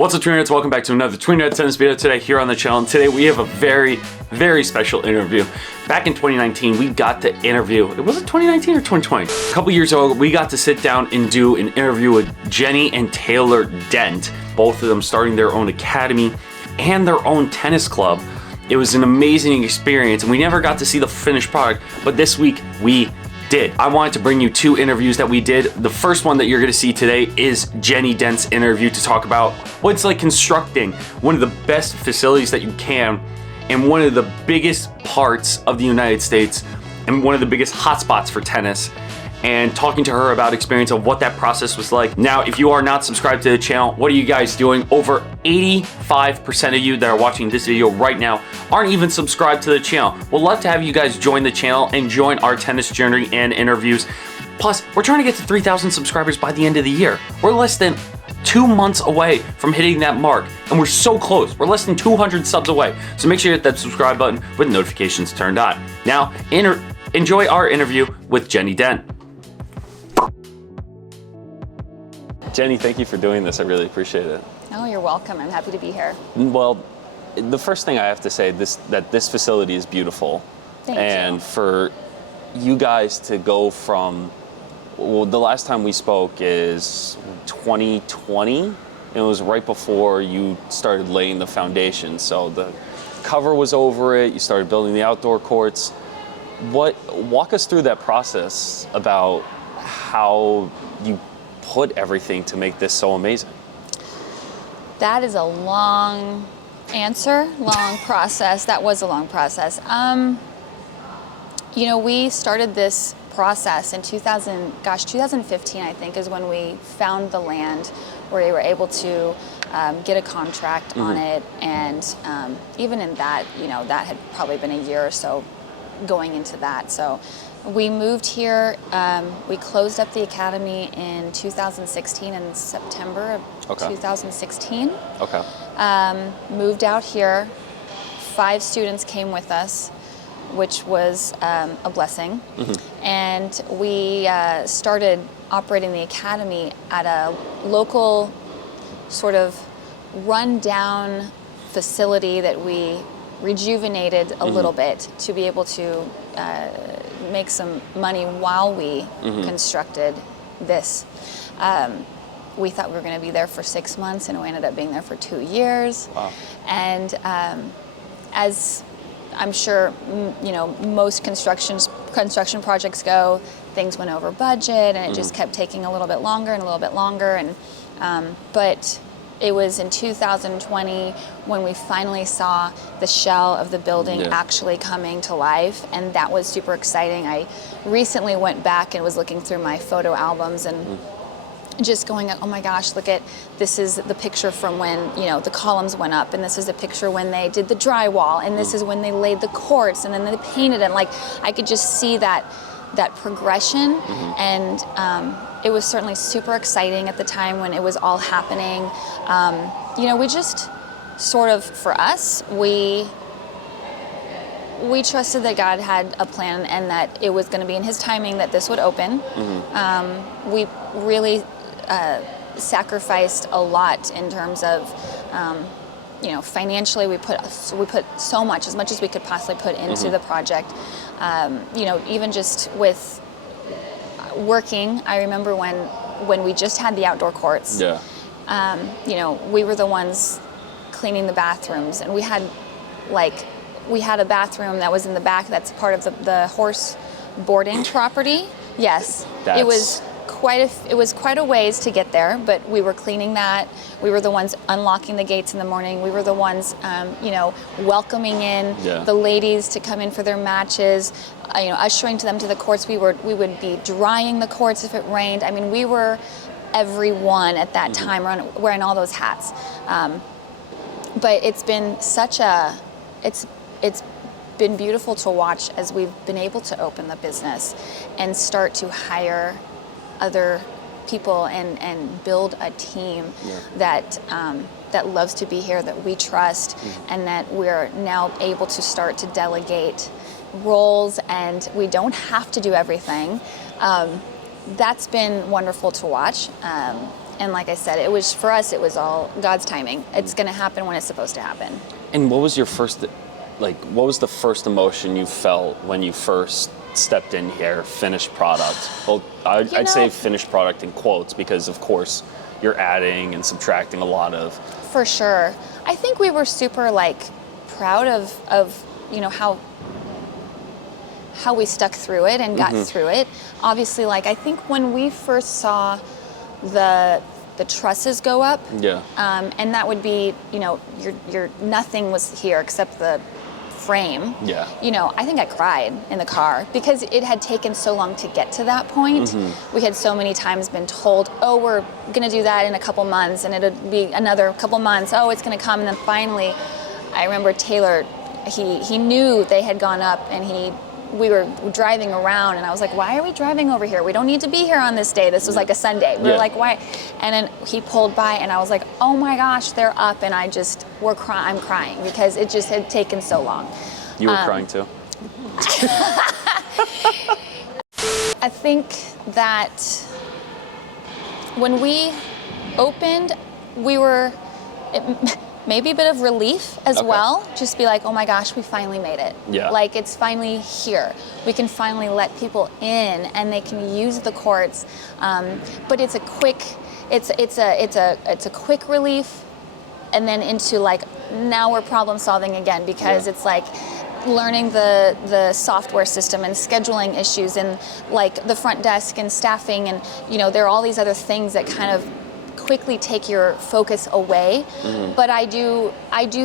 What's up, Tweeners? Welcome back to another Tweener tennis video today here on the channel. And today we have a very special interview. Back in 2019, we got to interview, was it 2019 or 2020? A couple years ago, we got to sit down and do an interview with Jenny and Taylor Dent, both of them starting their own academy and their own tennis club. It was an amazing experience, and we never got to see the finished product, but this week we did. I wanted to bring you two interviews that we did. The first one that you're gonna see today is Jenny Dent's interview to talk about what it's like constructing one of the best facilities that you can in one of the biggest parts of the United States and one of the biggest hotspots for tennis, and talking to her about experience of what that process was like. Now, if you are not subscribed to the channel, what are you guys doing? Over 85% of you that are watching this video right now aren't even subscribed to the channel. We'd love to have you guys join the channel and join our tennis journey and interviews. Plus, we're trying to get to 3,000 subscribers by the end of the year. We're less than 2 months away from hitting that mark, and we're so close. We're less than 200 subs away. So make sure you hit that subscribe button with notifications turned on. Now, enjoy our interview with Jenny Dent. Jenny, thank you for doing this. I really appreciate it. Oh, you're welcome. I'm happy to be here. Well, the first thing I have to say that this facility is beautiful. Thank you. And for you guys to go from, well, the last time we spoke is 2020. It was right before you started laying the foundation. So the cover was over it. You started building the outdoor courts. Walk us through that process about how you put everything to make this so amazing. That is a long answer, long process. That was a long process. You know, we started this process in 2015, I think, is when we found the land where we were able to get a contract on it. And even in that, you know, that had probably been a year or so going into that. So we moved here, we closed up the academy in 2016, in September of 2016. Okay. Moved out here, 5 students came with us, which was a blessing. And we started operating the academy at a local sort of run-down facility that we rejuvenated a little bit to be able to make some money while we constructed this. We thought we were going to be there for 6 months, and we ended up being there for 2 years. Wow. And as I'm sure you know, most construction projects go, things went over budget, and it just kept taking a little bit longer and a little bit longer. And but it was in 2020 when we finally saw the shell of the building actually coming to life, and that was super exciting. I recently went back and was looking through my photo albums and just going, oh my gosh, look at, this is the picture from when, you know, the columns went up, and this is a picture when they did the drywall, and this is when they laid the courts, and then they painted it. Like, I could just see that progression, and it was certainly super exciting at the time when it was all happening. You know, we just sort of, for us, we trusted that God had a plan and that it was going to be in His timing that this would open. We really sacrificed a lot in terms of, you know, financially. We put so much, as much as we could possibly put into the project. You know, even just with working, I remember when we just had the outdoor courts. You know, we were the ones cleaning the bathrooms, and we had a bathroom that was in the back. That's part of the horse boarding property. Yes, it was quite a ways to get there, but we were cleaning that. We were the ones unlocking the gates in the morning. We were the ones, you know, welcoming in the ladies to come in for their matches. You know, ushering them to the courts. We would be drying the courts if it rained. I mean, we were everyone at that time, wearing all those hats. But it's been it's been beautiful to watch as we've been able to open the business and start to hire other people and build a team that loves to be here, that we trust, and that we're now able to start to delegate roles, and we don't have to do everything. That's been wonderful to watch. And like I said, it was, for us, it was all God's timing. It's going to happen when it's supposed to happen. And what was your first, like, what was the first emotion you felt when you first stepped in here, finished product? Well, I'd say finished product in quotes, because of course you're adding and subtracting a lot of. For sure. I think we were super like proud of you know, how we stuck through it and got through it. Obviously, like, I think when we first saw the trusses go up, and that would be, you know, your nothing was here except the frame. You know, I think I cried in the car because it had taken so long to get to that point. We had so many times been told, oh, we're gonna do that in a couple months, and it'd be another couple months, oh, it's gonna come. And then finally, I remember Taylor, he knew they had gone up, and we were driving around, and I was like, why are we driving over here? We don't need to be here on this day. This was like a Sunday. We were like, why? And then he pulled by, and I was like, oh my gosh, they're up. And I'm crying because it just had taken so long. You were crying too? I think that when we opened, we were, maybe a bit of relief as well. Just be like, oh my gosh, we finally made it. Like, it's finally here. We can finally let people in, and they can use the courts. But it's a quick, it's a quick relief, and then into like, now we're problem solving again, because it's like learning the software system and scheduling issues, and like the front desk and staffing, and you know, there are all these other things that kind of quickly take your focus away. But I do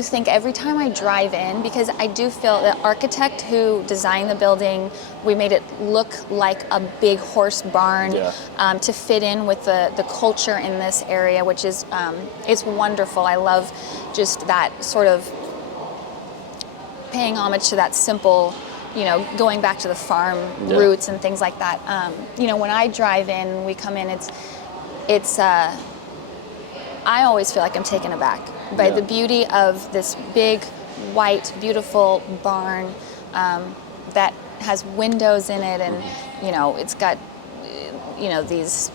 think every time I drive in, because I do feel the architect who designed the building, we made it look like a big horse barn to fit in with the culture in this area, which is it's wonderful. I love just that sort of paying homage to that simple, you know, going back to the farm roots and things like that. You know, when I drive in, we come in, it's I always feel like I'm taken aback by the beauty of this big, white, beautiful barn that has windows in it, and you know, it's got, you know, these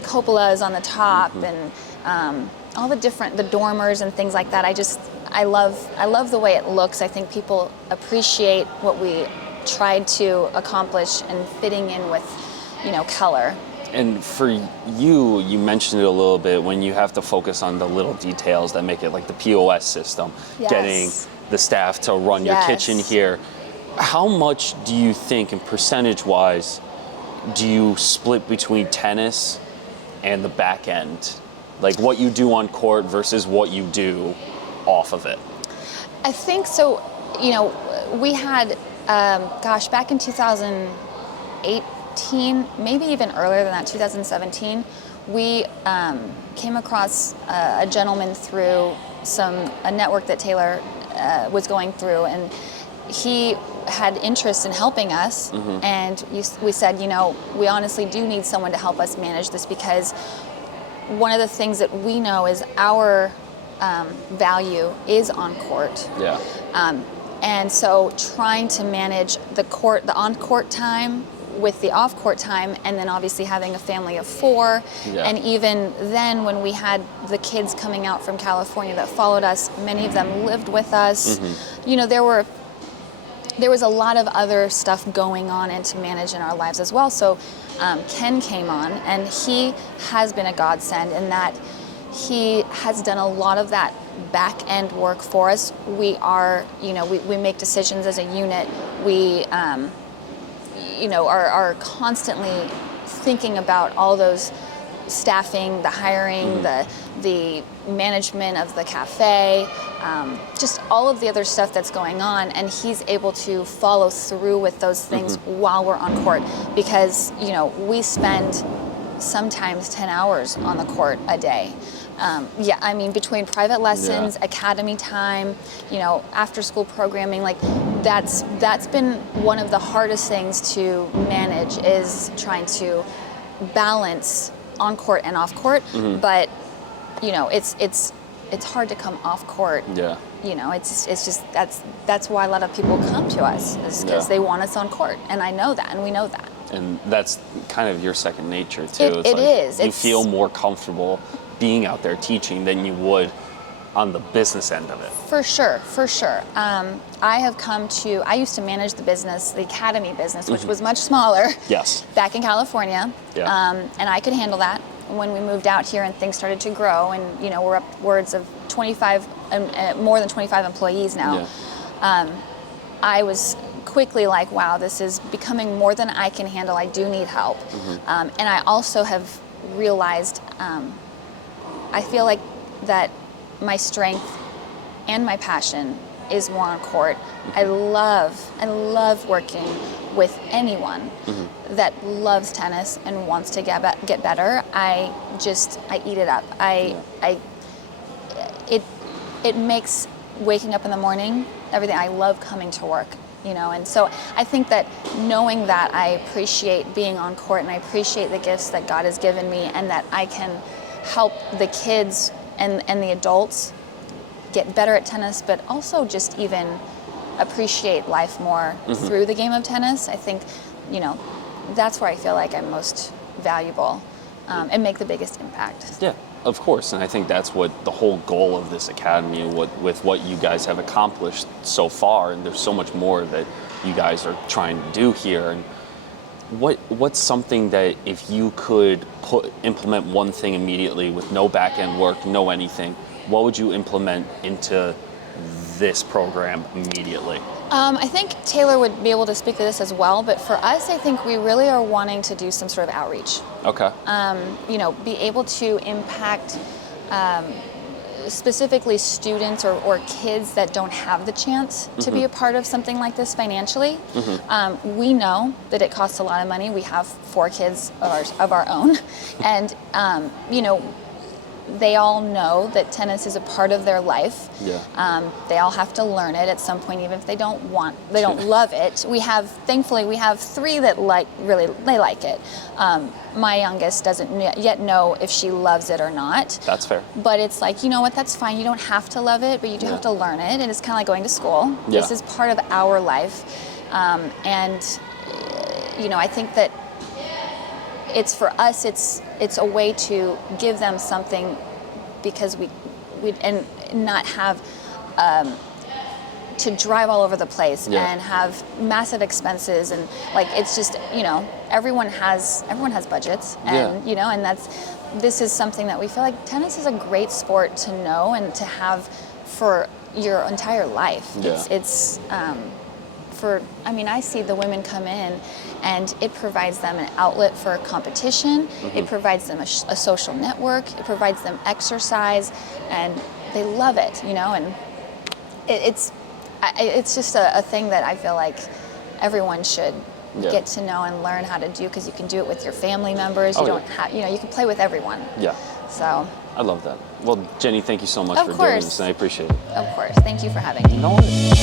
cupolas on the top, and all the dormers and things like that. I love the way it looks. I think people appreciate what we tried to accomplish and fitting in with, you know, color. And for you, you mentioned it a little bit, when you have to focus on the little details that make it, like the POS system, getting the staff to run your kitchen here. How much do you think, and percentage-wise, do you split between tennis and the back end? Like what you do on court versus what you do off of it? I think so. You know, we had, gosh, back in 2008, maybe even earlier than that, 2017, we came across a gentleman through a network that Taylor was going through, and he had interest in helping us, and we said, you know, we honestly do need someone to help us manage this, because one of the things that we know is our value is on court. And so trying to manage the on-court time with the off-court time, and then obviously having a family of 4, and even then when we had the kids coming out from California that followed us, many of them lived with us. You know, there was a lot of other stuff going on and to manage in our lives as well. So Ken came on, and he has been a godsend in that he has done a lot of that back end work for us. We are, you know, we make decisions as a unit. We you know, are constantly thinking about all those staffing, the hiring, the management of the cafe, just all of the other stuff that's going on, and he's able to follow through with those things while we're on court, because, you know, we spend sometimes 10 hours on the court a day. I mean, between private lessons, academy time, you know, after school programming, like that's been one of the hardest things to manage, is trying to balance on court and off court. But, you know, it's hard to come off court. You know, it's just, that's why a lot of people come to us, is because they want us on court, and I know that, and we know that. And that's kind of your second nature too. It is. You feel more comfortable being out there teaching than you would on the business end of it. For sure, for sure. I used to manage the business, the academy business, which was much smaller. Yes. Back in California. Yeah. And I could handle that. When we moved out here and things started to grow, and we're upwards of 25, more than 25 employees now. Yeah. I was quickly like, wow, this is becoming more than I can handle. I do need help. And I also have realized, I feel like that my strength and my passion is more on court. I love working with anyone that loves tennis and wants to get better. I eat it up. It makes waking up in the morning everything. I love coming to work, and so I think that knowing that I appreciate being on court and I appreciate the gifts that God has given me, and that I can help the kids and the adults get better at tennis, but also just even appreciate life more through the game of tennis. I think, that's where I feel like I'm most valuable and make the biggest impact. Yeah, of course. And I think that's what the whole goal of this academy, with what you guys have accomplished so far, and there's so much more that you guys are trying to do here. And what's something that if you could implement one thing immediately with no back end work, no anything, what would you implement into this program immediately? I think Taylor would be able to speak to this as well, but for us, I think we really are wanting to do some sort of outreach. Okay. Be able to impact specifically students or kids that don't have the chance to be a part of something like this financially. We know that it costs a lot of money. We have 4 kids of our own, and they all know that tennis is a part of their life. Yeah. They all have to learn it at some point, even if they don't love it. Thankfully, we have 3 that they like it. My youngest doesn't yet know if she loves it or not. That's fair. But it's like, you know what, that's fine. You don't have to love it, but you do have to learn it. And it's kind of like going to school. Yeah. This is part of our life. I think that it's for us, it's a way to give them something, because we not have to drive all over the place and have massive expenses, and it's just everyone has budgets, and this is something that we feel like tennis is a great sport to know and to have for your entire life. Yeah. I see the women come in, and it provides them an outlet for competition. It provides them a social network. It provides them exercise, and they love it, and it's just a thing that I feel like everyone should get to know and learn how to do, because you can do it with your family members. You don't have, you can play with everyone. Yeah. So. I love that. Well, Jenny, thank you so much for doing this, and I appreciate it. Of course. Thank you for having me. No worries.